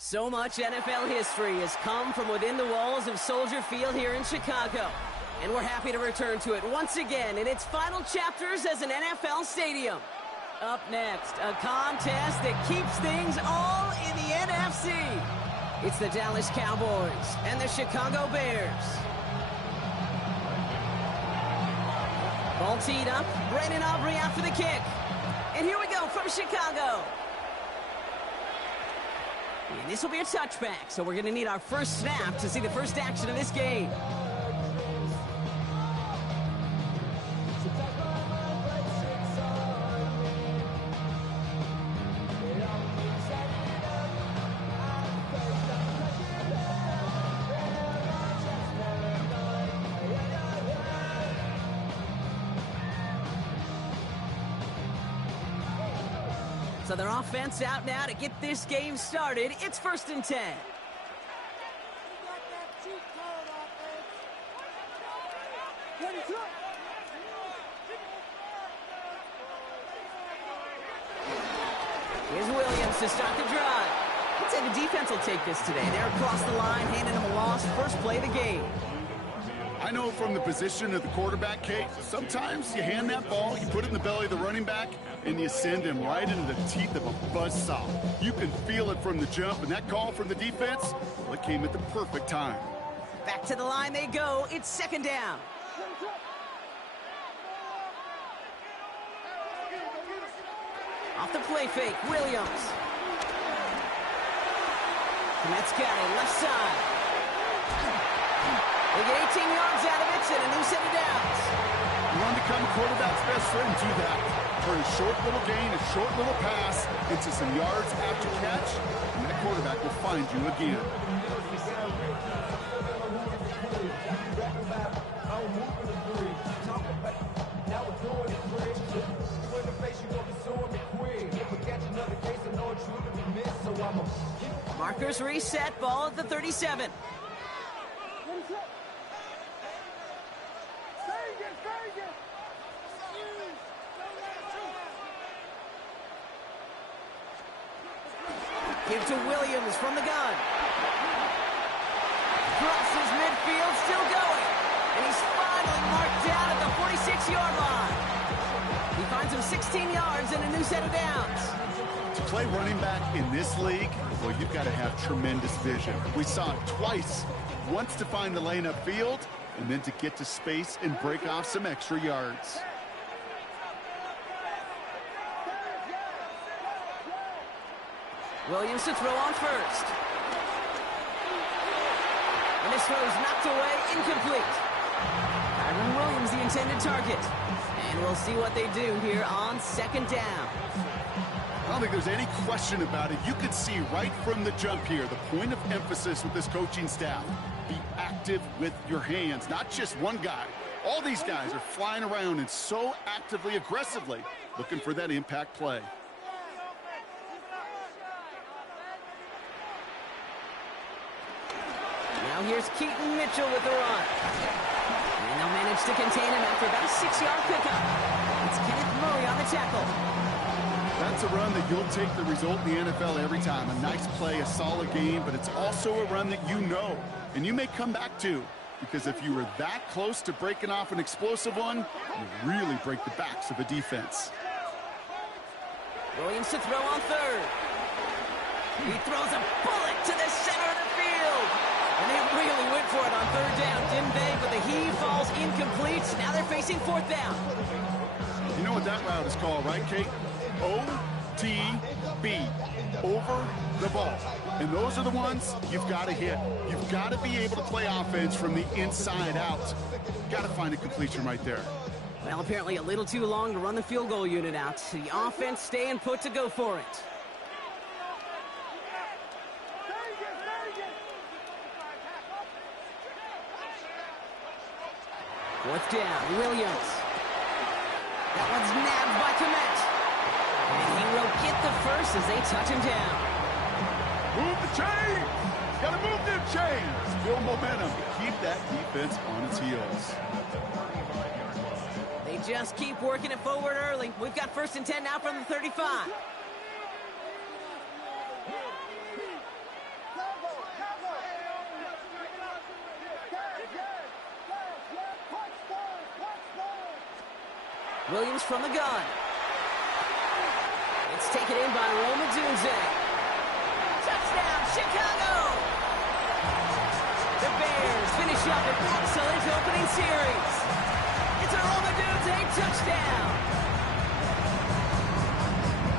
So much NFL history has come from within the walls of Soldier Field here in Chicago. And we're happy to return to it once again in its final chapters as an NFL stadium. Up next, a contest that keeps things all in the NFC. It's the Dallas Cowboys and the Chicago Bears. Ball teed up, Brandon Aubrey after the kick. And here we go from Chicago. And this will be a touchback, so we're going to need our first snap to see the first action of this game. So their offense out now to get this game started. It's 1st and 10. Here's Williams to start the drive. I'd say the defense will take this today. They're across the line, handing them a loss. First play of the game. I know from the position of the quarterback, Kate, sometimes you hand that ball, you put it in the belly of the running back, and you send him right into the teeth of a buzzsaw. You can feel it from the jump, and that call from the defense, well, it came at the perfect time. Back to the line they go. It's 2nd down. Off the play fake, Williams. Komet's got it, left side. They get 18 yards out of it and a new set of downs. You want to become a quarterback's best friend, do that. Turn a short little gain, a short little pass into some yards after catch, and that quarterback will find you again. Markers reset, ball at the 37. Give to Williams from the gun. Crosses midfield, still going. And he's finally marked down at the 46-yard line. He finds him 16 yards and a new set of downs. To play running back in this league, well, you've got to have tremendous vision. We saw it twice. Once to find the lane upfield, and then to get to space and break off some extra yards. Williams to throw on first. And this throw's knocked away, incomplete. Kyron Williams the intended target. And we'll see what they do here on 2nd down. I don't think there's any question about it. You could see right from the jump here, the point of emphasis with this coaching staff. Be active with your hands, not just one guy. All these guys are flying around and so actively, aggressively looking for that impact play. Now here's Keaton Mitchell with the run. And they'll manage to contain him after about a 6-yard pickup. It's Kenneth Murray on the tackle. That's a run that you'll take the result in the NFL every time. A nice play, a solid game, but it's also a run that you know, and you may come back to, because if you were that close to breaking off an explosive one, you really break the backs of a defense. Williams to throw on third. He throws a bullet to the center of the field. And they really went for it on 3rd down, didn't they? But the heave falls incomplete. Now they're facing 4th down. You know what that route is called, right, Kate? OTB, over the ball. And those are the ones you've got to hit. You've got to be able to play offense from the inside out. Got to find a completion right there. Well, apparently a little too long to run the field goal unit out. The offense staying put to go for it. Fourth down, Williams. That one's nabbed by Komet. And he will get the first as they touch him down. Move the chains! Got to move them chains! Build momentum. Keep that defense on its heels. They just keep working it forward early. We've got 1st and 10 now from the 35. Williams from the gun. It's taken in by Roma Dunze. Touchdown, Chicago! The Bears finish up an excellent opening series. It's a Roma Dunze touchdown.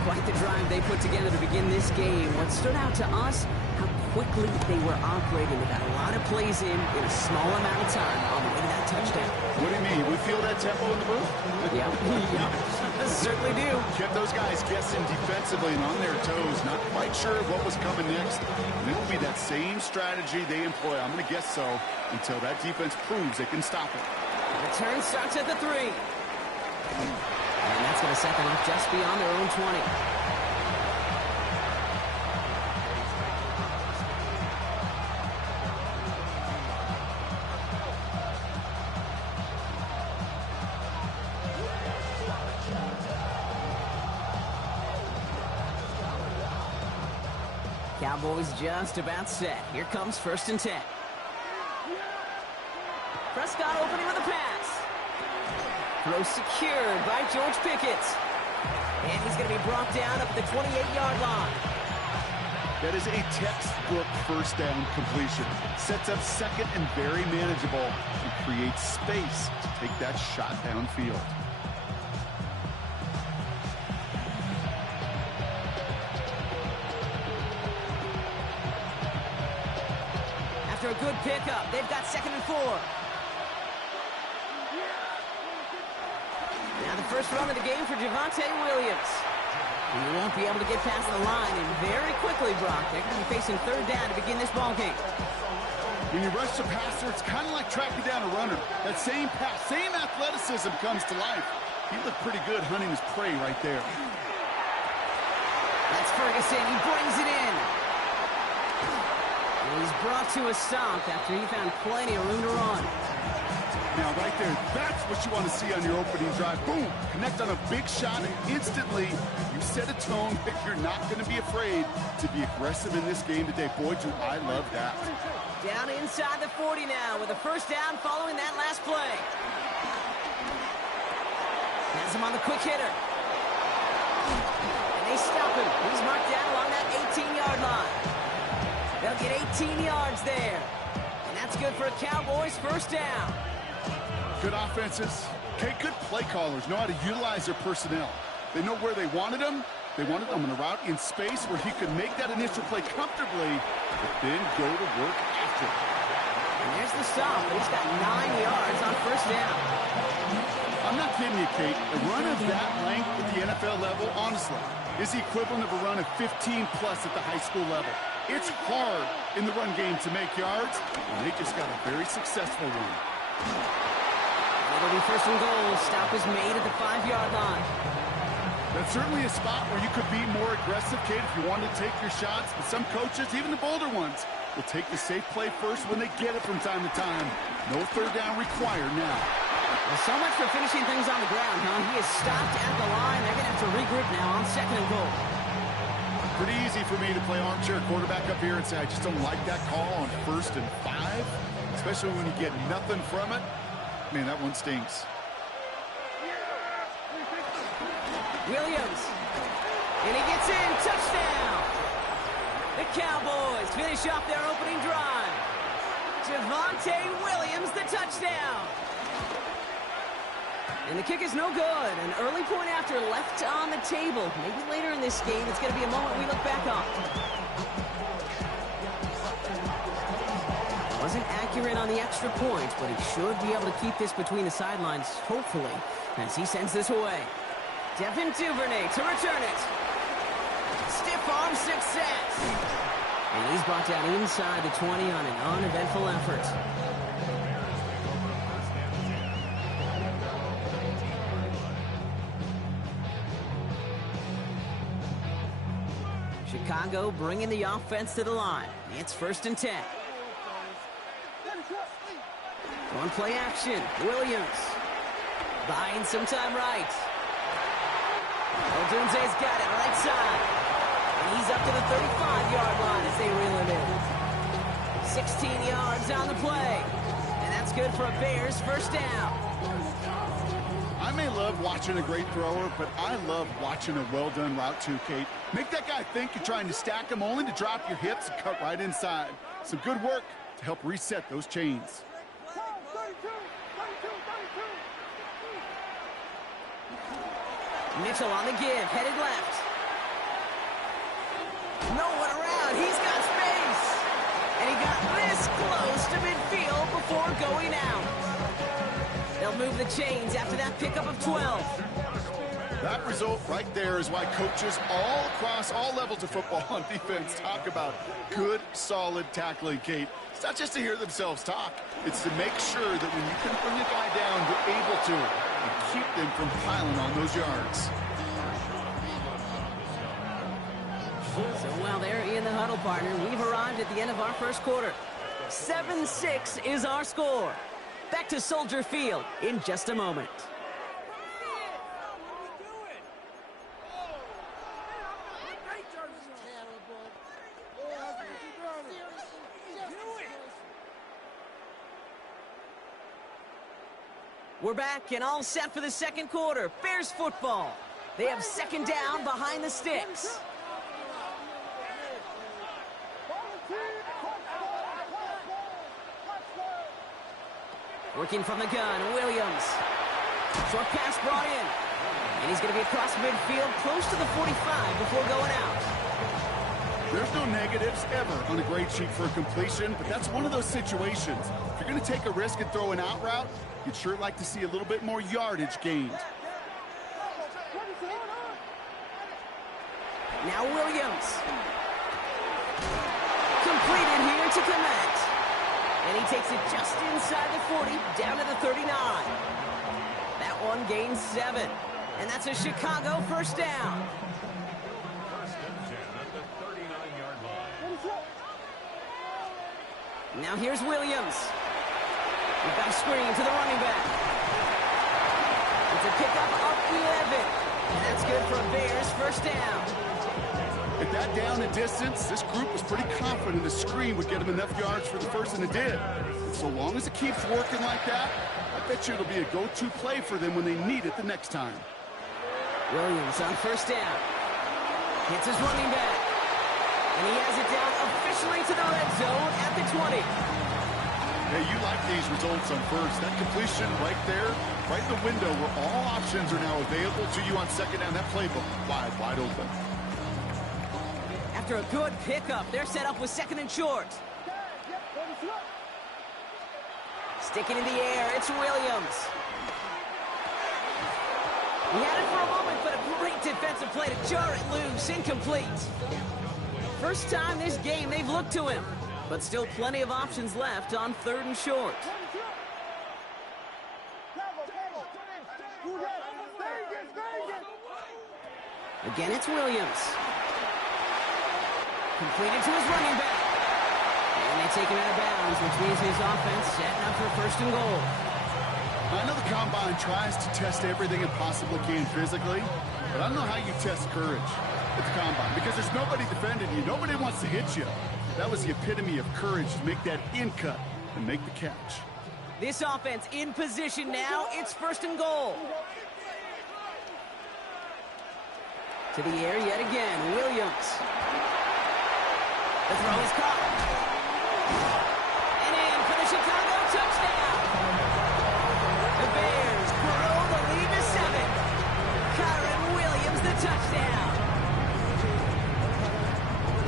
Quite the drive they put together to begin this game. What stood out to us, how quickly they were operating. They got a lot of plays in a small amount of time on the way to that touchdown. What do you mean? We feel that tempo in the booth? Yeah, certainly do. Kept those guys guessing defensively and on their toes, not quite sure what was coming next. And it will be that same strategy they employ, I'm going to guess so, until that defense proves they can stop it. The return starts at the 3. And that's going to set them up just beyond their own 20. Cowboys just about set. Here comes 1st and 10. Prescott opening with a pass. Throw secured by George Pickett. And he's going to be brought down up at the 28-yard line. That is a textbook first down completion. Sets up second and very manageable and creates space to take that shot downfield. After a good pickup, they've got 2nd and 4. Now the first run of the game for Javonte Williams. He won't be able to get past the line, and very quickly, Brock, they're going to be facing 3rd down to begin this ball game. When you rush the passer, it's kind of like tracking down a runner. That same pass, same athleticism comes to life. He looked pretty good hunting his prey right there. That's Ferguson. He brings it in. And he's brought to a stop after he found plenty of room to run. Now, right there, that's what you want to see on your opening drive. Boom! Connect on a big shot, and instantly you set a tone that you're not going to be afraid to be aggressive in this game today. Boy, do I love that. Down inside the 40 now with a 1st down following that last play. Has him on the quick hitter. And they stop him. He's marked down along that 18-yard line. They'll get 18 yards there. And that's good for a Cowboys 1st down. Good offenses. Okay, good play callers know how to utilize their personnel. They know where they wanted them. They wanted them on a route in space where he could make that initial play comfortably, but then go to work after. And there's the stop. He's got 9 yards on 1st down. I'm not kidding you, Kate. A run of that length at the NFL level, honestly, is the equivalent of a run of 15-plus at the high school level. It's hard in the run game to make yards, and they just got a very successful one. It'll be 1st and goal. Stop is made at the 5-yard line. That's certainly a spot where you could be more aggressive, Kate, if you wanted to take your shots. But some coaches, even the bolder ones, will take the safe play first when they get it from time to time. No 3rd down required now. Well, so much for finishing things on the ground, huh? He is stopped at the line. They're going to have to regroup now on 2nd and goal. Pretty easy for me to play armchair quarterback up here and say, I just don't like that call on 1st and 5, especially when you get nothing from it. Man, that one stinks. Williams. And he gets in. Touchdown. The Cowboys finish off their opening drive. Javonte Williams, the touchdown. And the kick is no good. An early point after left on the table. Maybe later in this game, it's going to be a moment we look back on. Wasn't accurate on the extra point, but he should be able to keep this between the sidelines, hopefully, as he sends this away. Devin Duvernay to return it. Stiff arm success. And he's brought down inside the 20 on an uneventful effort. Chicago bringing the offense to the line. It's 1st and 10. One play action. Williams buying some time right. Odunze's got it right side. And he's up to the 35-yard line as they reel him in. 16 yards on the play. And that's good for a Bears 1st down. I'm may love watching a great thrower, but I love watching a well-done route too, Kate. Make that guy think you're trying to stack him only to drop your hips and cut right inside. Some good work to help reset those chains. Mitchell on the give, headed left. No one around, he's got space. And he got this close to midfield before going out. They'll move the chains after that pickup of 12. That result right there is why coaches all across all levels of football on defense talk about good, solid tackling, Kate. It's not just to hear themselves talk. It's to make sure that when you can bring a guy down, you're able to and keep them from piling on those yards. So while they're in the huddle, partner, we've arrived at the end of our first quarter. 7-6 is our score. Back to Soldier Field in just a moment. We're back and all set for the second quarter. Bears football. They have second down behind the sticks. Working from the gun, Williams. Short pass brought in. And he's going to be across midfield, close to the 45 before going out. There's no negatives ever on a grade sheet for a completion, but that's one of those situations. If you're going to take a risk and throw an out route, you'd sure like to see a little bit more yardage gained. Now Williams. Completed here to Komet. And he takes it just inside the 40, down to the 39. That one gains 7. And that's a Chicago first down. Now here's Williams. We've got a screen to the running back. It's a pickup of 11. And that's good for a Bears first down. At that down and distance, this group was pretty confident the screen would get them enough yards for the first, and it did. And so long as it keeps working like that, I bet you it'll be a go-to play for them when they need it the next time. Williams on first down. Hits his running back. And he has it down officially to the red zone at the 20. Hey, you like these results on first. That completion right there, right in the window where all options are now available to you on second down. That playbook wide open. After a good pickup, they're set up with second and short. Sticking in the air, it's Williams. He had it for a moment, but a great defensive play to jar it loose, incomplete. First time this game they've looked to him, but still plenty of options left on third and short. Again, it's Williams. Completed to his running back. And they take him out of bounds, which means his offense setting up for first and goal. I know the Combine tries to test everything it possibly can physically, but I don't know how you test courage at the Combine, because there's nobody defending you. Nobody wants to hit you. That was the epitome of courage, to make that in cut and make the catch. This offense in position now. It's first and goal. To the air yet again, Williams. The throw is caught. And in for the Chicago touchdown. The Bears grow the lead to 7. Kyron Williams the touchdown.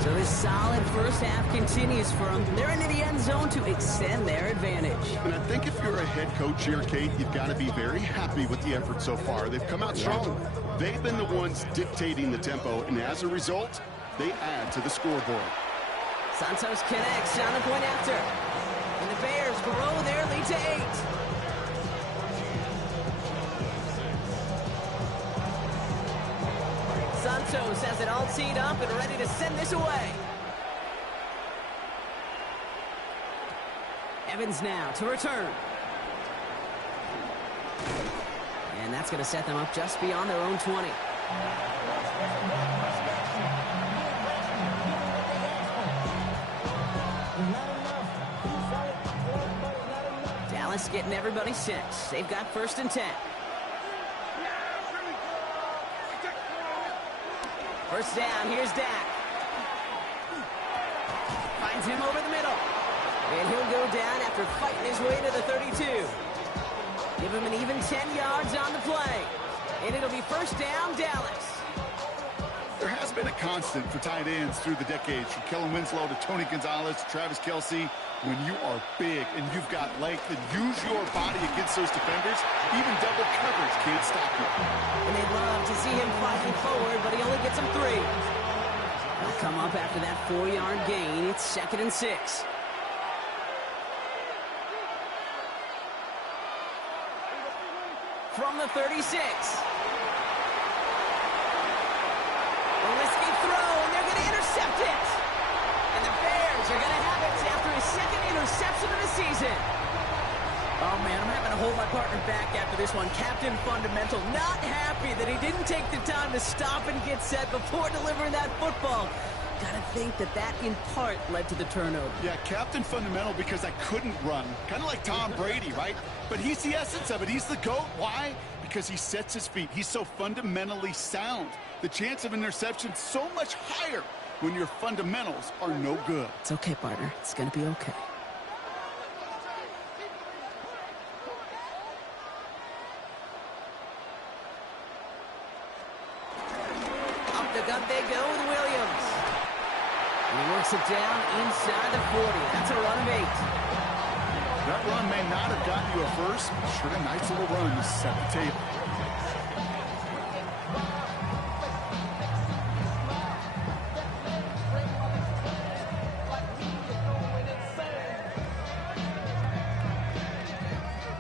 So this solid first half continues for them. They're into the end zone to extend their advantage. And I think if you're a head coach here, Kate, you've got to be very happy with the effort so far. They've come out strong. They've been the ones dictating the tempo, and as a result, they add to the scoreboard. Santos connects on the point after. And the Bears grow their lead to 8. Santos has it all teed up and ready to send this away. Evans now to return. And that's going to set them up just beyond their own 20. Dallas getting everybody set. They've got first and 10. First down, here's Dak. Finds him over the middle. And he'll go down after fighting his way to the 32. Give him an even 10 yards on the play. And it'll be first down, Dallas. There has been a constant for tight ends through the decades, from Kellen Winslow to Tony Gonzalez to Travis Kelce. When you are big and you've got length and use your body against those defenders, even double coverage can't stop you. And they'd love to see him fighting forward, but he only gets them 3. He'll come up after that 4-yard gain. It's 2nd and 6. From the 36. A risky throw, and they're going to intercept it. And the Bears are going to have it after his 2nd interception of the season. Oh, man, I'm having to hold my partner back after this one. Captain Fundamental not happy that he didn't take the time to stop and get set before delivering that football. Gotta think that in part led to the turnover. Yeah, Captain Fundamental because I couldn't run. Kind of like Tom Brady, right? But he's the essence of it. He's the GOAT. Why? Because he sets his feet. He's so fundamentally sound. The chance of interception so much higher when your fundamentals are no good. It's okay, partner. It's gonna be okay. Up the gut they go with Williams. And he works it down inside the 40. That's a run of 8. That run may not have gotten you a first, but sure a nice little run to set the table.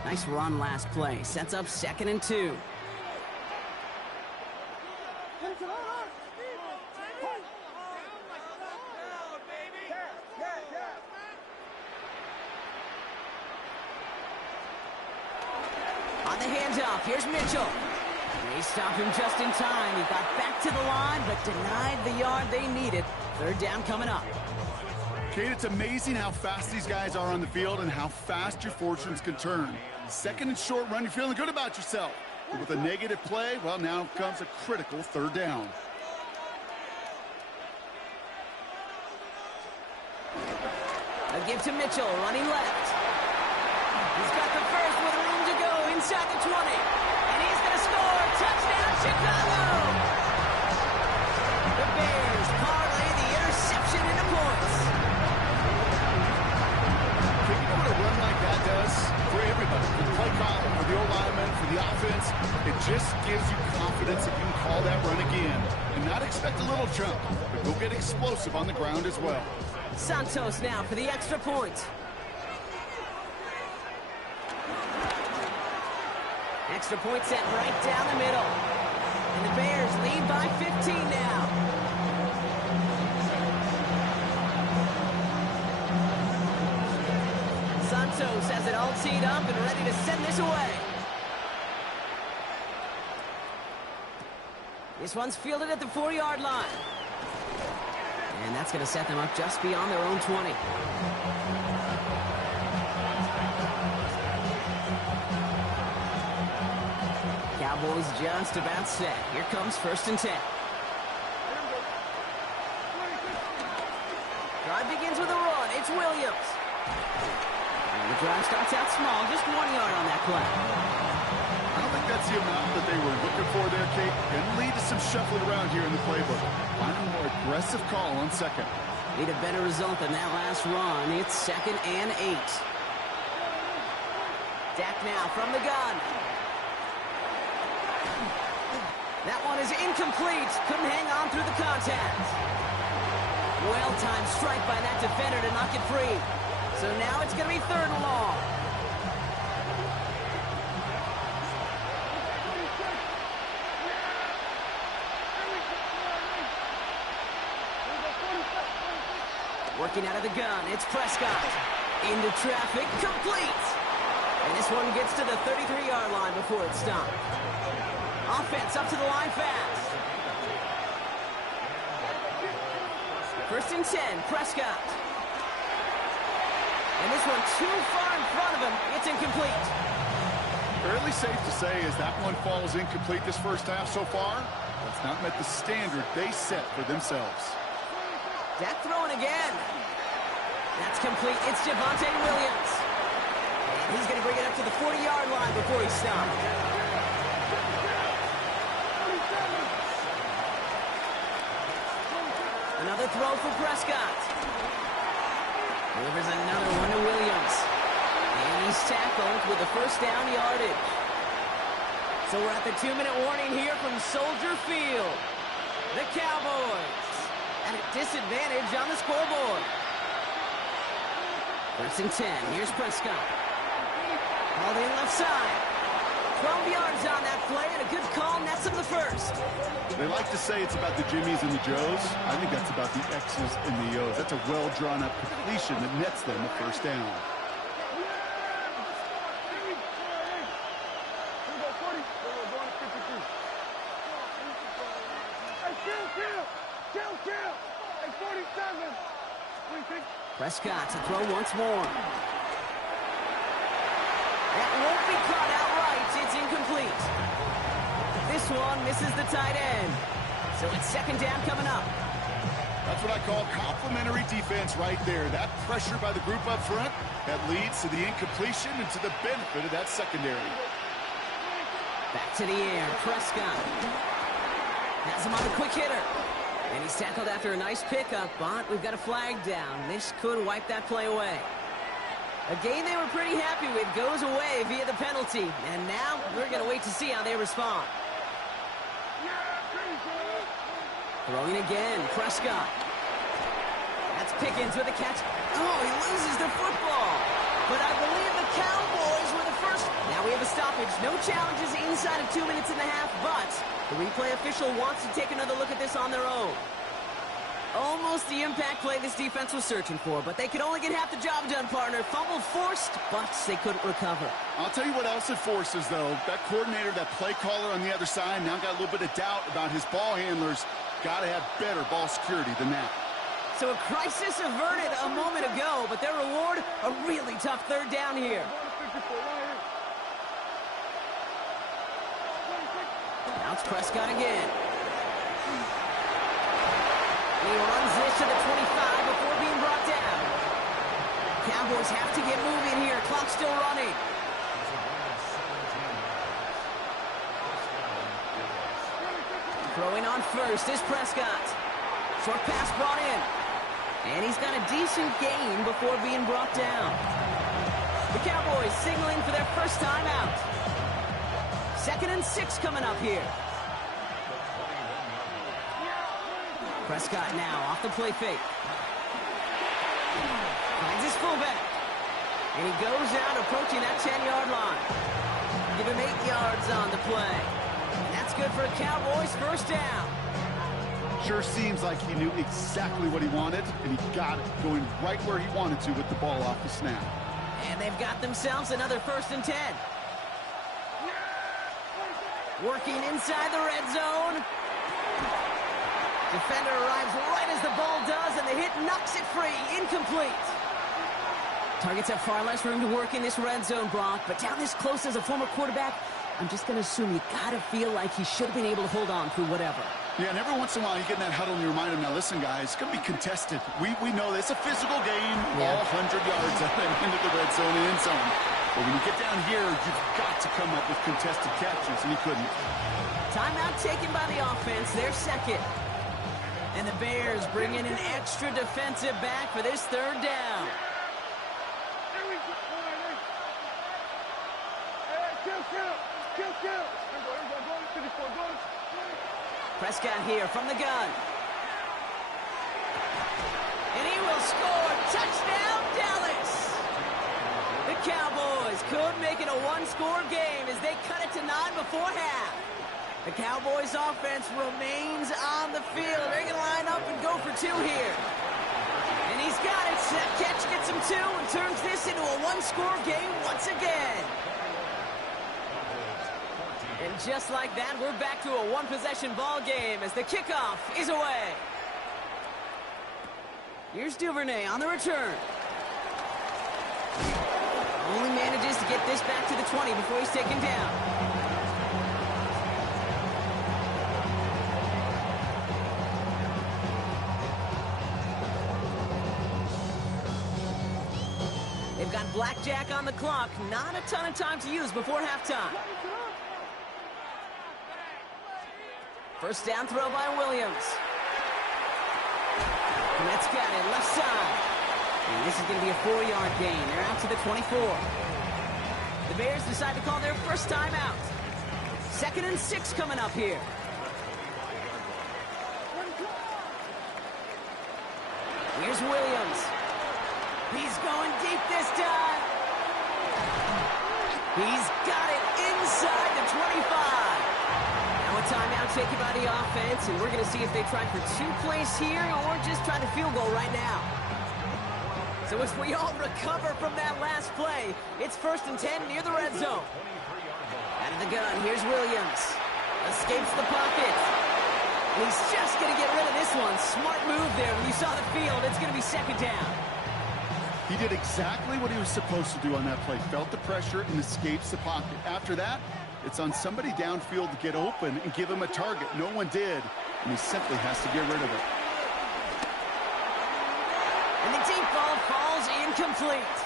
Nice run last play. Sets up 2nd and 2. On the handoff, here's Mitchell. They stopped him just in time. He got back to the line, but denied the yard they needed. 3rd down coming up. Kate, it's amazing how fast these guys are on the field and how fast your fortunes can turn. 2nd and short run, you're feeling good about yourself. But with a negative play, well, now comes a critical 3rd down. A give to Mitchell, running left. He's got the first with room to go inside the 20. And he's going to score. Touchdown, Chicago! The Bears parlay the interception into points. Can you know what a run like that does for everybody? For the play call, for the O-lineman, for the offense. It just gives you confidence that you can call that run again. And not expect a little jump, but go get explosive on the ground as well. Santos now for the extra point. Extra point set right down the middle. And the Bears lead by 15 now. Santos has it all teed up and ready to send this away. This one's fielded at the 4-yard line. And that's going to set them up just beyond their own 20. Cowboys just about set. Here comes 1st and 10. Drive begins with a run. It's Williams. And the drive starts out small, just 1 yard on that play. I don't think that's the amount that they were looking for there, Kate. Going to lead to some shuffling around here in the playbook. Find a more aggressive call on 2nd. Need a better result than that last run. It's 2nd and 8. Dak now from the gun. That one is incomplete. Couldn't hang on through the contact. Well-timed strike by that defender to knock it free. So now it's going to be 3rd and long. Working out of the gun, it's Prescott. Into traffic, complete. And this one gets to the 33-yard line before it's stopped. Offense up to the line fast. 1st and 10, Prescott. And this one too far in front of him. It's incomplete. Fairly safe to say as that one falls incomplete this first half so far, That's not met the standard they set for themselves. Dak throwing again. That's complete. It's Javonte Williams. And he's going to bring it up to the 40-yard line before he stopped. Another throw for Prescott. Delivers another one to Williams. And he's tackled with a first down yardage. So we're at the 2-minute warning here from Soldier Field. The Cowboys at a disadvantage on the scoreboard. First and 10. Here's Prescott. All in left side. 12 yards on that play, and a good call nets him the first. They like to say it's about the Jimmies and the Joes. I think that's about the X's and the O's. That's a well-drawn-up completion that nets them the first down. Prescott to throw once more. That won't be caught outright. It's incomplete. This one misses the tight end. So it's second down coming up. That's what I call complimentary defense right there. That pressure by the group up front, that leads to the incompletion and to the benefit of that secondary. Back to the air. Prescott has him on the quick hitter. And he's tackled after a nice pickup, but we've got a flag down. This could wipe that play away. A game they were pretty happy with goes away via the penalty. And now we're going to wait to see how they respond. Throwing again, Prescott. That's Pickens with a catch. Oh, he loses the football. But I believe the Cowboys were the first. Now we have a stoppage. No challenges inside of 2 minutes and a half, but the replay official wants to take another look at this on their own. Almost the impact play this defense was searching for, but they could only get half the job done, partner. Fumble forced, but they couldn't recover. I'll tell you what else it forces, though. That coordinator, that play caller on the other side, now got a little bit of doubt about his ball handlers. Got to have better ball security than that. So a crisis averted a moment ago, but their reward, a really tough third down here. Now it's Prescott again. He runs this to the 25 before being brought down. Cowboys have to get moving here. Clock's still running. Throwing on first is Prescott. Short pass brought in. And he's got a decent gain before being brought down. The Cowboys signaling for their first time out. 2nd and 6 coming up here. Prescott now off the play fake. Finds his fullback. And he goes out approaching that 10-yard line. Give him 8 yards on the play. And that's good for a Cowboys first down. Sure seems like he knew exactly what he wanted, and he got it going right where he wanted to with the ball off the snap. And they've got themselves another 1st and 10. Working inside the red zone. Defender arrives right as the ball does, and the hit knocks it free. Incomplete. Targets have far less room to work in this red zone, Brock, but down this close as a former quarterback, I'm just going to assume you got to feel like he should have been able to hold on through whatever. Yeah, and every once in a while you get in that huddle and you remind him, now listen, guys, it's going to be contested. We know this. It's a physical game, all 100 yards up and into the red zone and end zone. But when you get down here, you've got to come up with contested catches, and he couldn't. Timeout taken by the offense, their second. And the Bears bring in an extra defensive back for this third down. Prescott here from the gun. And he will score. Touchdown, Dallas! The Cowboys could make it a one-score game as they cut it to 9 before half. The Cowboys offense remains on the field. They're going to line up and go for 2 here. And he's got it. That catch gets him 2 and turns this into a one-score game once again. And just like that, we're back to a one-possession ball game as the kickoff is away. Here's Duvernay on the return. Only manages to get this back to the 20 before he's taken down. We've got blackjack on the clock. Not a ton of time to use before halftime. First down throw by Williams. Met's got it, left side. And this is going to be a 4-yard gain. They're out to the 24. The Bears decide to call their first time out. 2nd and 6 coming up here. Here's Williams. He's going deep this time. He's got it inside the 25. Now a timeout taken by the offense, and we're going to see if they try for 2 plays here or just try to field goal right now. So as we all recover from that last play, it's 1st and 10 near the red zone. Out of the gun, here's Williams. Escapes the pocket. And he's just going to get rid of this one. Smart move there. When you saw the field, it's going to be 2nd down. He did exactly what he was supposed to do on that play. Felt the pressure and escapes the pocket. After that, it's on somebody downfield to get open and give him a target. No one did, and he simply has to get rid of it. And the deep ball falls incomplete.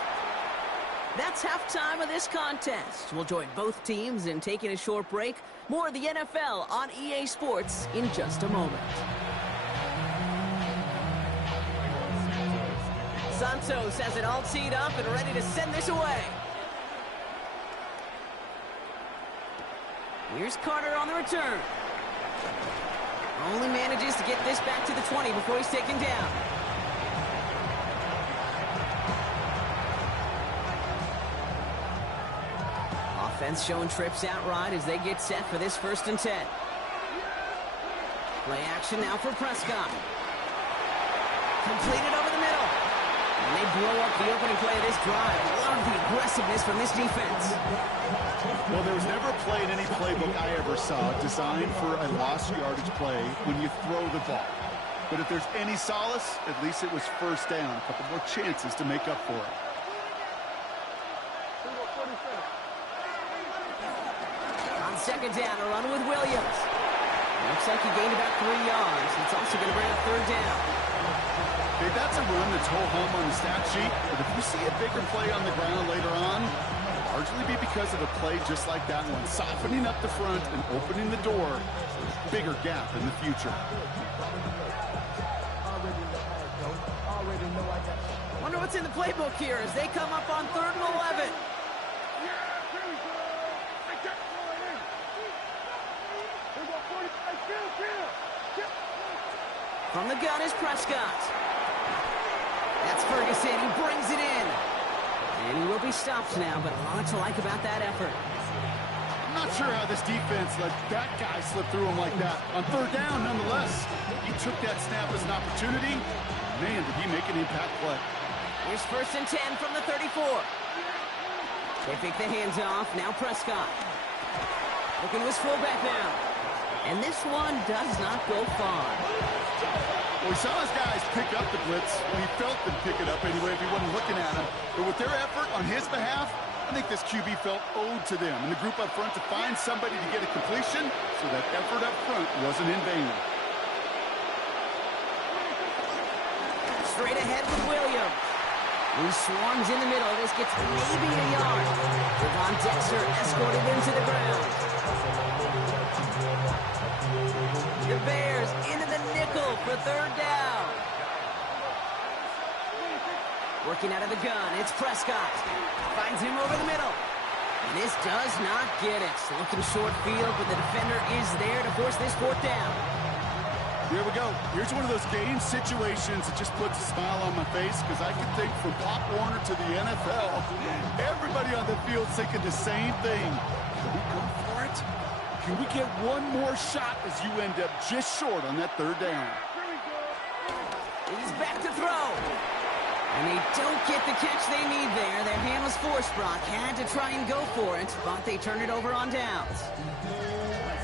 That's halftime of this contest. We'll join both teams in taking a short break. More of the NFL on EA Sports in just a moment. Santos has it all teed up and ready to send this away. Here's Carter on the return. Only manages to get this back to the 20 before he's taken down. Offense showing trips out right as they get set for this 1st and 10. Play action now for Prescott. Completed over the middle. And they blow up the opening play of this drive. Love the aggressiveness from this defense. Well, there was never a play in any playbook I ever saw designed for a lost yardage play when you throw the ball. But if there's any solace, at least it was 1st down. A couple more chances to make up for it. On 2nd down, a run with Williams. Looks like he gained about 3 yards. It's also going to bring up 3rd down. Okay, that's a run that's ho-hum on the stat sheet, but if you see a bigger play on the ground later on, it'll largely be because of a play just like that one, softening up the front and opening the door for a bigger gap in the future. Wonder what's in the playbook here as they come up on 3rd and 11. From the gun is Prescott. That's Ferguson. He brings it in. And he will be stopped now, but a lot to like about that effort. I'm not sure how this defense let that guy slip through him like that. On 3rd down, nonetheless, he took that snap as an opportunity. Man, did he make an impact play. Here's 1st and 10 from the 34. They pick the hands off. Now Prescott. Looking to his fullback now. And this one does not go far. Well, we saw his guys pick up the blitz. He felt them pick it up anyway if he wasn't looking at him. But with their effort on his behalf, I think this QB felt owed to them and the group up front to find somebody to get a completion, so that effort up front wasn't in vain. Straight ahead with Williams. He swarms in the middle. This gets maybe a yard. Devon Dexter escorted into the ground. The Bears into the nickel for 3rd down. Working out of the gun, it's Prescott. Finds him over the middle. And this does not get it. Looking short field, but the defender is there to force this 4th down. Here we go. Here's one of those game situations that just puts a smile on my face, because I can think from Pop Warner to the NFL, everybody on the field thinking the same thing. Can we go for it? Can we get one more shot as you end up just short on that 3rd down? He's back to throw. And they don't get the catch they need there. Their hand was forced, Brock. Had to try and go for it, but they turn it over on downs.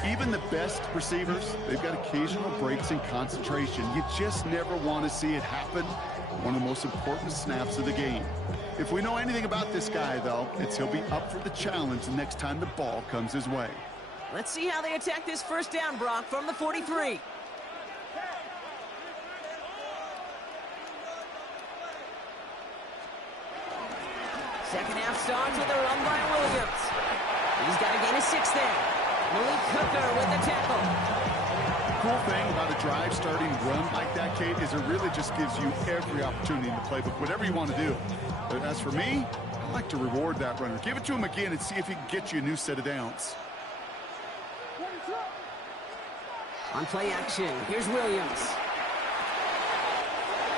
Even the best receivers, they've got occasional breaks in concentration. You just never want to see it happen. One of the most important snaps of the game. If we know anything about this guy, though, it's he'll be up for the challenge the next time the ball comes his way. Let's see how they attack this 1st down, Brock, from the 43. Second half starts with a run by Williams. He's got to gain a 6 there. Malik Hooker with the tackle. The cool thing about a drive starting run like that, Kate, is it really just gives you every opportunity in the playbook, whatever you want to do. But as for me, I like to reward that runner. Give it to him again and see if he can get you a new set of downs. On play action, here's Williams.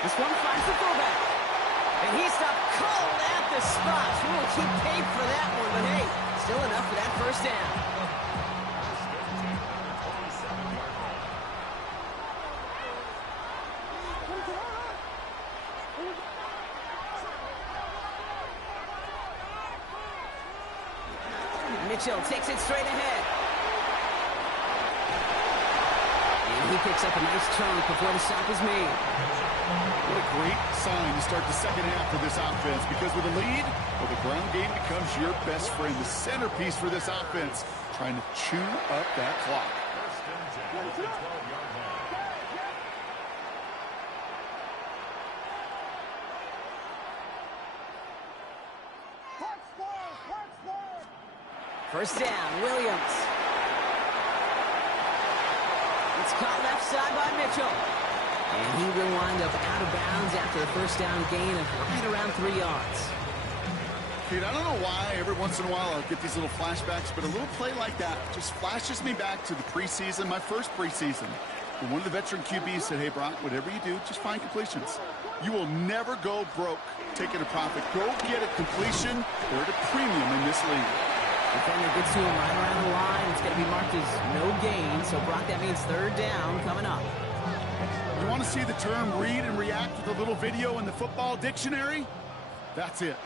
This one finds the fullback. And he stopped cold at the spot. We will keep paid for that one, but hey, still enough for that first down. Mitchell takes it straight ahead. And he picks up a nice chunk before the stop is made. What a great sign to start the second half for this offense, because with a lead, well, the ground game becomes your best friend, the centerpiece for this offense, trying to chew up that clock. First down, Williams. It's caught left side by Mitchell. And he will wind up out of bounds after a first down gain of right around 3 yards. Kate, I don't know why every once in a while I'll get these little flashbacks, but a little play like that just flashes me back to the preseason, my first preseason. And one of the veteran QBs said, hey, Brock, whatever you do, just find completions. You will never go broke taking a profit. Go get a completion. They're at a premium in this league. Defender gets to him right around the line. It's going to be marked as no gain. So, Brock, that means third down coming up. You want to see the term read and react with a little video in the football dictionary? That's it.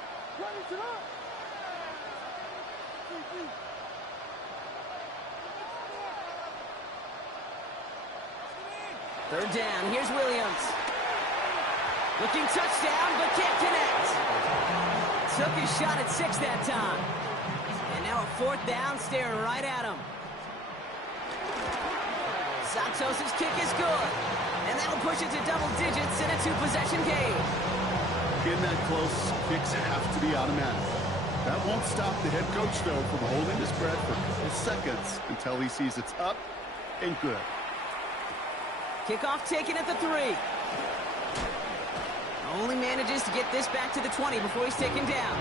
Third down. Here's Williams. Looking touchdown, but can't connect. Took his shot at 6 that time. And now a fourth down, staring right at him. Santos' kick is good. And that'll push it to double digits in a 2-possession game. Getting that close, kicks have to be automatic. That won't stop the head coach, though, from holding his breath for a couple seconds until he sees it's up and good. Kickoff taken at the 3. Only manages to get this back to the 20 before he's taken down.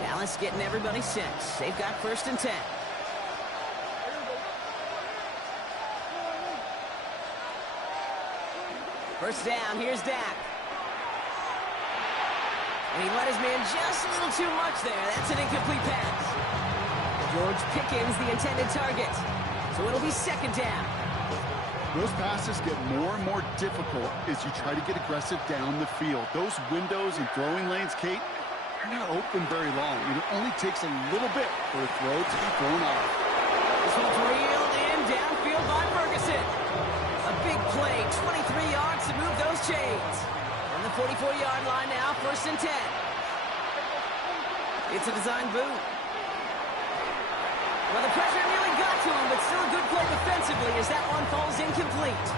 Dallas getting everybody set. They've got first and 10. First down, here's Dak. And he let his man just a little too much there. That's an incomplete pass. George Pickens, the intended target. So it'll be second down. Those passes get more and more difficult as you try to get aggressive down the field. Those windows and throwing lanes, Kate, they're not open very long. It only takes a little bit for a throw to be thrown off. This one's reeled in downfield by Ferguson. A big play, 23 yards to move those chains. On the 44-yard line now, first and 10. It's a design boot. Well, the pressure nearly got to him, but still a good play defensively as that one falls incomplete.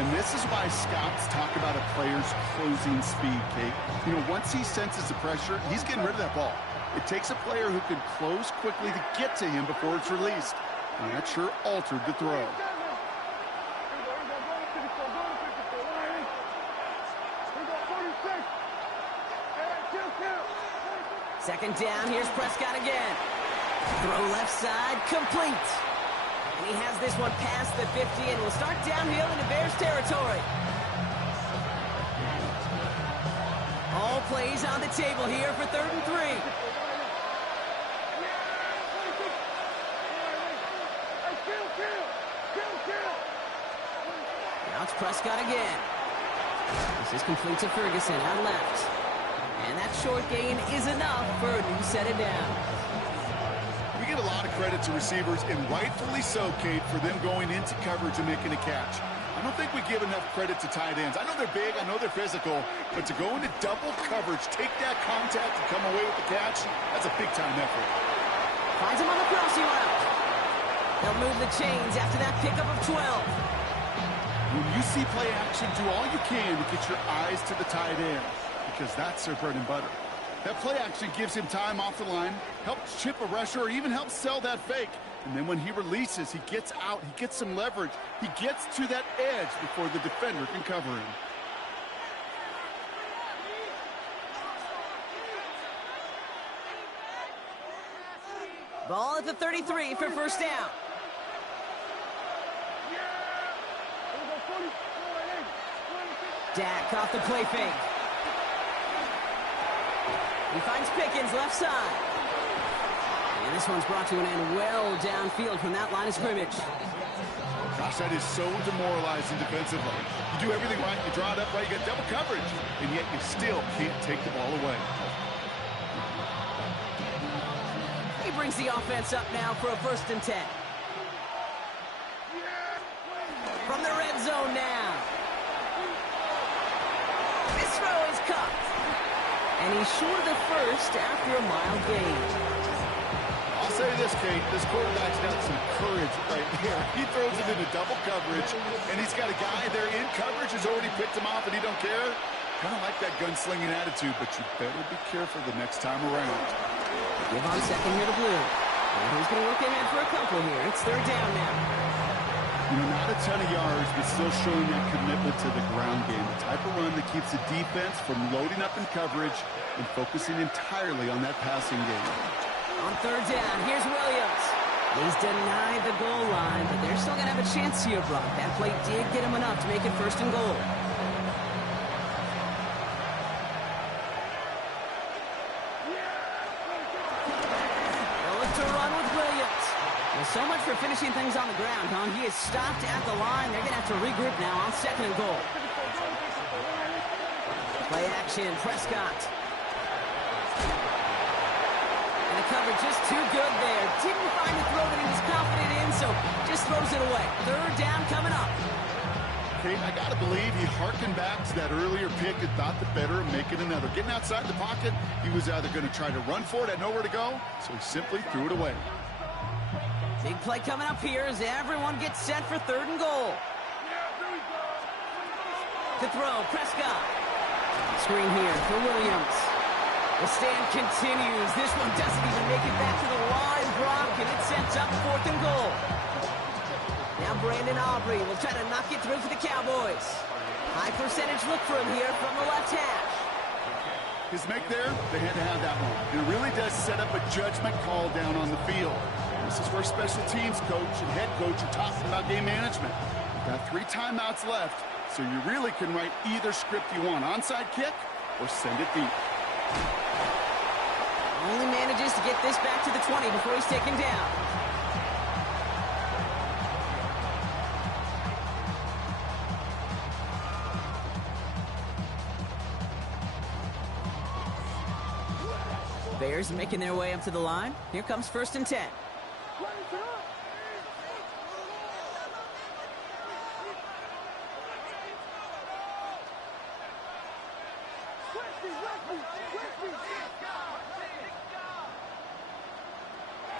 And this is why scouts talk about a player's closing speed, Kate. You know, once he senses the pressure, he's getting rid of that ball. It takes a player who can close quickly to get to him before it's released. And that sure altered the throw. Second down, here's Prescott again. Throw left side, complete. And he has this one past the 50 and will start downhill into Bears territory. All plays on the table here for third and 3. Now it's Prescott again. This is complete to Ferguson out left. And that short gain is enough for a new set of downs. We give a lot of credit to receivers, and rightfully so, Kate, for them going into coverage and making a catch. I don't think we give enough credit to tight ends. I know they're big, I know they're physical, but to go into double coverage, take that contact and come away with the catch, that's a big-time effort. Finds him on the crossing route. They'll move the chains after that pickup of 12. When you see play action, do all you can to get your eyes to the tight end, because that's their bread and butter. That play action gives him time off the line, helps chip a rusher, or even helps sell that fake. And then when he releases, he gets out, he gets some leverage. He gets to that edge before the defender can cover him. Ball at the 33 for first down. Dak off the play fake. He finds Pickens left side. And this one's brought to an end well downfield from that line of scrimmage. Gosh, that is so demoralizing defensively. You do everything right, you draw it up right, you get double coverage, and yet you still can't take the ball away. He brings the offense up now for a 1st and 10. From the red zone now. This throw is caught. And he's short of the first after a mild gain. I'll say this, Kate, this quarterback's got some courage right here. He throws it into double coverage, and he's got a guy there in coverage who's already picked him off, and he don't care. Kind of like that gunslinging attitude, but you better be careful the next time around. Give on second here to Blue. And he's going to look ahead for a couple here. It's 3rd down now. You know, not a ton of yards, but still showing that commitment to the ground game. The type of run that keeps the defense from loading up in coverage and focusing entirely on that passing game. On 3rd down, here's Williams. He's denied the goal line, but they're still going to have a chance here, Brock. That play did get him enough to make it 1st and goal. So much for finishing things on the ground, huh? He is stopped at the line. They're going to have to regroup now on 2nd and goal. Play action, Prescott. And the coverage just too good there. Didn't find the throw that he was confident in, so just throws it away. 3rd down coming up. Okay, I got to believe he harkened back to that earlier pick and thought the better of making another. Getting outside the pocket, he was either going to try to run for it, had nowhere to go, so he simply threw it away. Big play coming up here as everyone gets set for 3rd and goal. To throw, Prescott. Screen here for Williams. The stand continues. This one doesn't even make it back to the line, Brock, and it sets up 4th and goal. Now Brandon Aubrey will try to knock it through for the Cowboys. High percentage look for him here from the left hash. His make there, they had to have that one. It really does set up a judgment call down on the field. This is where special teams coach and head coach are talking about game management. You've got 3 timeouts left, so you really can write either script you want. Onside kick or send it deep. Only manages to get this back to the 20 before he's taken down. Bears making their way up to the line. Here comes 1st and 10.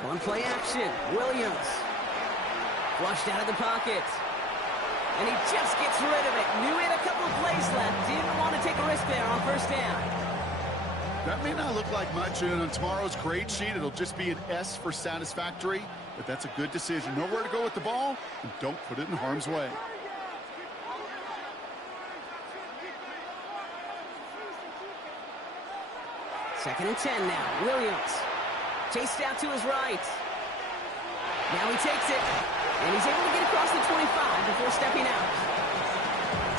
One play action. Williams. Flushed out of the pocket. And he just gets rid of it. Knew he had a couple of plays left. Didn't want to take a risk there on 1st down. That may not look like much, and on tomorrow's grade sheet, it'll just be an S for satisfactory, but that's a good decision. Know where to go with the ball, and don't put it in harm's way. Second and 10 now. Williams. Chased out to his right. Now he takes it, and he's able to get across the 25 before stepping out.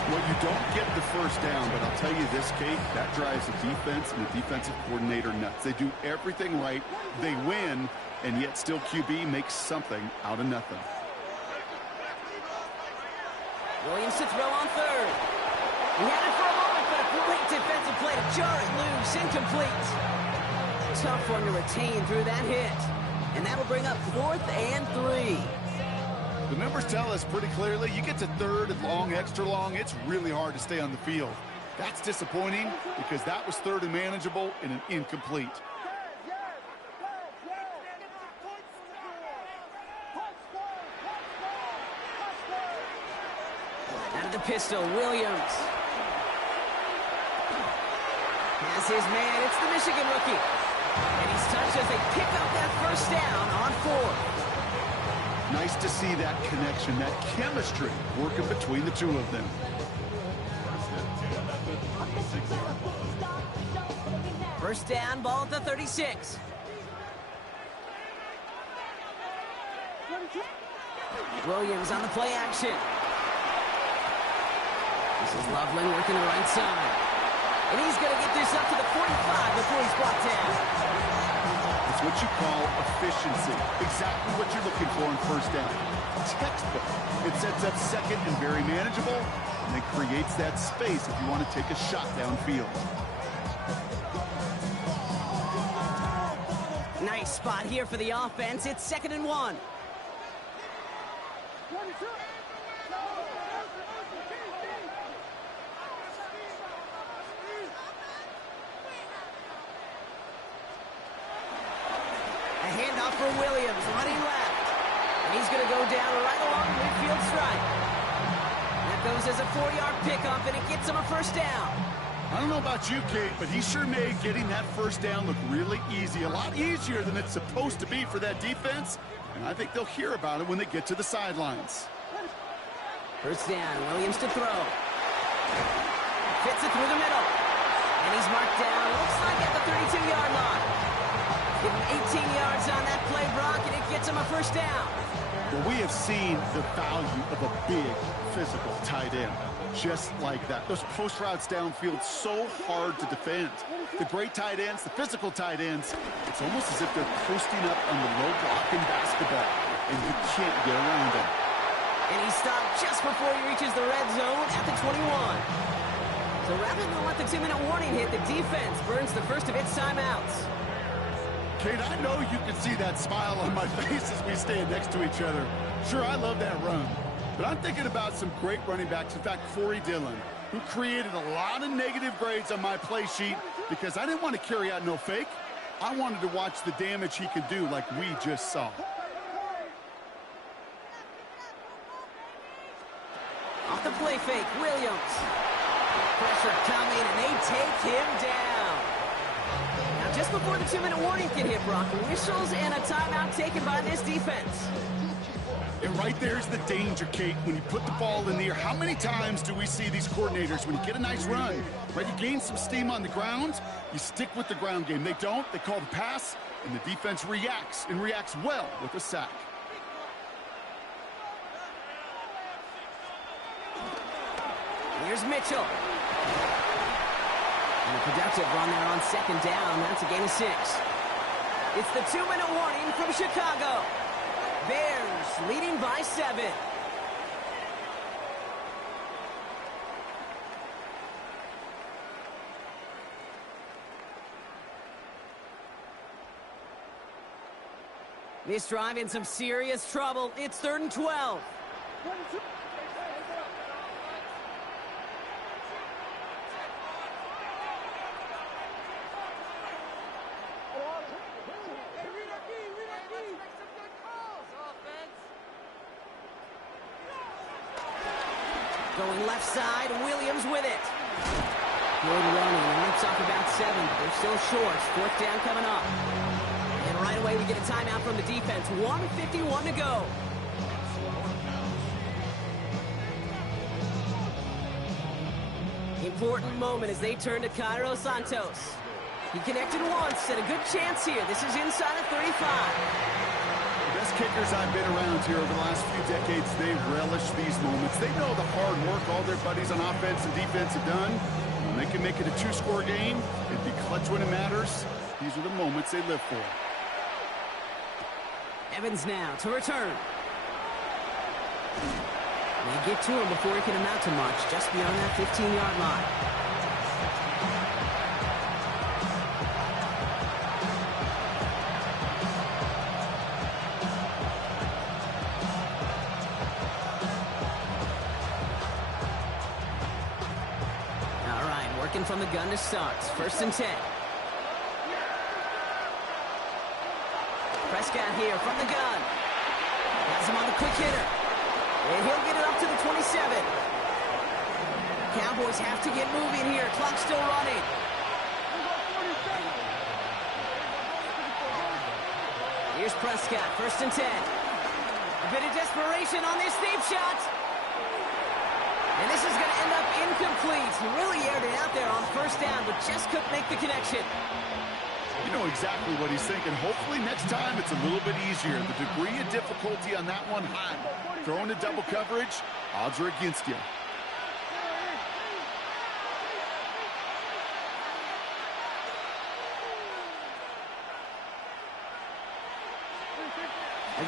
Well, you don't get the 1st down, but I'll tell you this, Kate, that drives the defense and the defensive coordinator nuts. They do everything right, they win, and yet still QB makes something out of nothing. Williams to throw on 3rd. He had it for a moment, but a great defensive play to jar it loose, incomplete. Tough one to retain through that hit. And that'll bring up 4th and 3. The numbers tell us pretty clearly, you get to 3rd and long, extra long, it's really hard to stay on the field. That's disappointing because that was 3rd and manageable and an incomplete. Out of pistol, Williams. Has his man, it's the Michigan rookie. And he's touched as they pick up that first down on 4. Nice to see that connection, that chemistry working between the two of them. First down, ball at the 36. Williams on the play action. This is Loveland working the right side. And he's going to get this up to the 45 before he's brought down. It's what you call efficiency. Exactly what you're looking for in first down. Textbook. It sets up second and very manageable, and it creates that space if you want to take a shot downfield. Nice spot here for the offense. It's 2nd and 1. A handoff for Williams, running left. And he's going to go down right along the midfield stripe. That goes as a 4-yard pickup, and it gets him a first down. I don't know about you, Kate, but he sure made getting that first down look really easy. A lot easier than it's supposed to be for that defense. And I think they'll hear about it when they get to the sidelines. First down, Williams to throw. Fits it through the middle. And he's marked down, looks like at the 32-yard line. Give him 18 yards on that play, Brock, and it gets him a first down. Well, we have seen the value of a big, physical tight end. Just like that. Those post routes downfield, so hard to defend. The great tight ends, the physical tight ends, it's almost as if they're posting up on the low block in basketball, and you can't get around them. And he stopped just before he reaches the red zone at the 21. So rather than let the 2-minute warning hit, the defense burns the first of its timeouts. Kate, I know you can see that smile on my face as we stand next to each other. Sure, I love that run. But I'm thinking about some great running backs. In fact, Corey Dillon, who created a lot of negative grades on my play sheet because I didn't want to carry out no fake. I wanted to watch the damage he could do like we just saw. Off the play fake, Williams. Pressure coming, and they take him down. Now, just before the 2-minute warning can hit, Brock, whistles and a timeout taken by this defense. And right there's the danger, Kate, when you put the ball in the air. How many times do we see these coordinators, when you get a nice run, right, you gain some steam on the ground, you stick with the ground game. They don't. They call the pass, and the defense reacts, and reacts well with a sack. Here's Mitchell. And a productive run there on 2nd down. That's a gain of 6. It's the 2-minute warning from Chicago. Bears leading by 7. This drive in some serious trouble. It's 3rd and 12. Going left side, Williams with it. Good running, and rips off about 7. They're still short. 4th down coming up. And right away we get a timeout from the defense. 1:51 to go. Important moment as they turn to Cairo Santos. He connected once, and a good chance here. This is inside of 35. Best kickers I've been around here over the last few decades, they relish these moments. They know the hard work all their buddies on offense and defense have done. When they can make it a 2-score game, it'd be clutch when it matters. These are the moments they live for. Evans now to return. They get to him before he can amount to much, just beyond that 15-yard line. From the gun to start. 1st and 10. Prescott here from the gun. Has him on the quick hitter. And he'll get it up to the 27. Cowboys have to get moving here. Clock still running. Here's Prescott, 1st and 10. A bit of desperation on this deep shot. And this is going to end up incomplete. He really aired it out there on 1st down, but just couldn't make the connection. You know exactly what he's thinking. Hopefully next time it's a little bit easier. The degree of difficulty on that one high. Throwing to double coverage, odds are against you.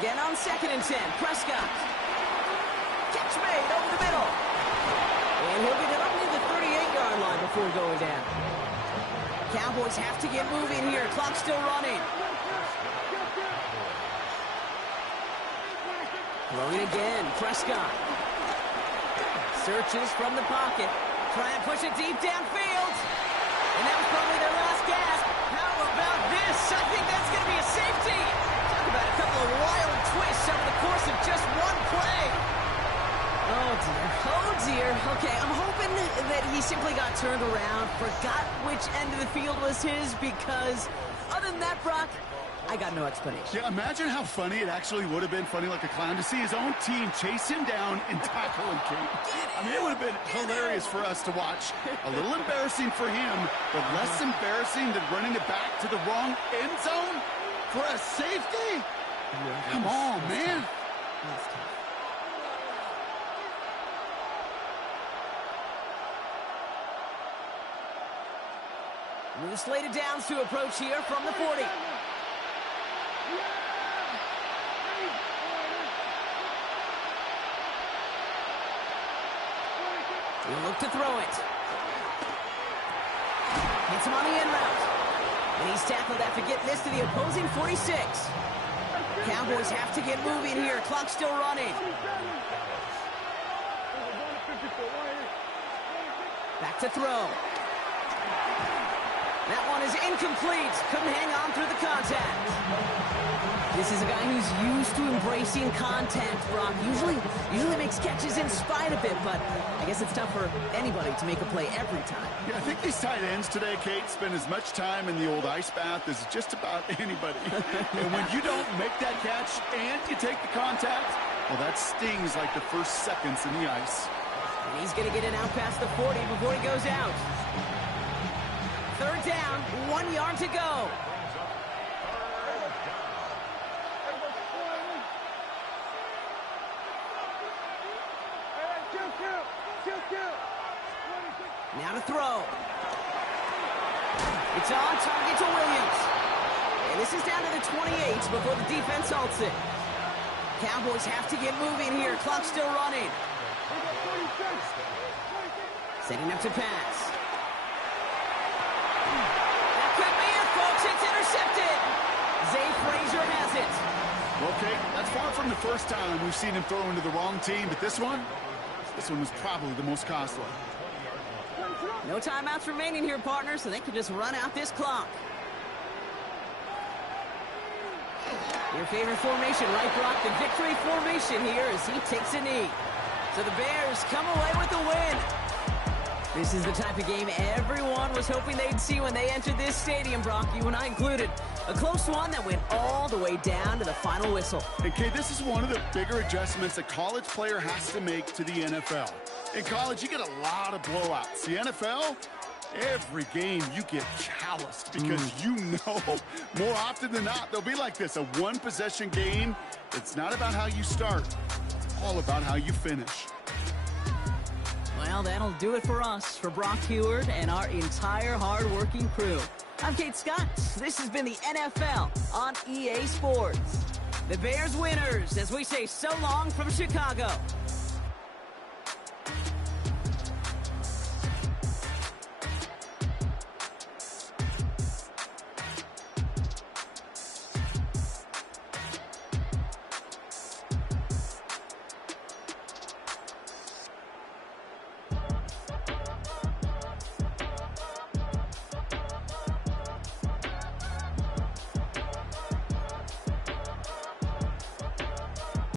Again on 2nd and 10, Prescott. Catch made over the middle. And he'll get it up near the 38-yard line before going down. Cowboys have to get moving here. Clock still running. Throwing again, Prescott. Searches from the pocket. Try and push it deep downfield. And that was probably their last gasp. How about this? I think that's going to be a safety. Talk about a couple of wild twists over the course of just one play. Oh, dear. Oh, dear. Okay, I'm hoping that he simply got turned around, forgot which end of the field was his, because other than that, Brock, I got no explanation. Yeah, imagine how funny it actually would have been, funny like a clown, to see his own team chase him down and tackle him, Kate. I mean, it would have been hilarious for us to watch. A little embarrassing for him, but less embarrassing than running it back to the wrong end zone for a safety? Come on, man. New slated downs to approach here from the 40. He'll look to throw it. Hits him on the end route. And he's tackled after getting this to the opposing 46. Cowboys have to get moving here. Clock still running. Back to throw. That one is incomplete. Couldn't hang on through the contact. This is a guy who's used to embracing contact, Brock. Usually makes catches in spite of it, but I guess it's tough for anybody to make a play every time. Yeah, I think these tight ends today, Kate, spend as much time in the old ice bath as just about anybody. And when you don't make that catch and you take the contact, well, that stings like the first seconds in the ice. And he's going to get it out past the 40 before he goes out. 3rd down, 1 yard to go. Now to throw. It's on target to Williams. And this is down to the 28 before the defense halts it. Cowboys have to get moving here. Clock still running. Setting up to pass. That could be it, folks. It's intercepted. Zay Frazier has it. Okay, that's far from the first time we've seen him throw into the wrong team, but this one was probably the most costly. No timeouts remaining here, partners, so they can just run out this clock. Your favorite formation, right, Brock? The victory formation here as he takes a knee. So the Bears come away with the win. This is the type of game everyone was hoping they'd see when they entered this stadium, Brock, you and I included. A close one that went all the way down to the final whistle. And, Kate, this is one of the bigger adjustments a college player has to make to the NFL. In college, you get a lot of blowouts. The NFL, every game you get calloused because you know more often than not they'll be like this, a one-possession game. It's not about how you start. It's all about how you finish. Well, that'll do it for us, for Brock Heward and our entire hard-working crew. I'm Kate Scott. This has been the NFL on EA Sports. The Bears winners as we say so long from Chicago.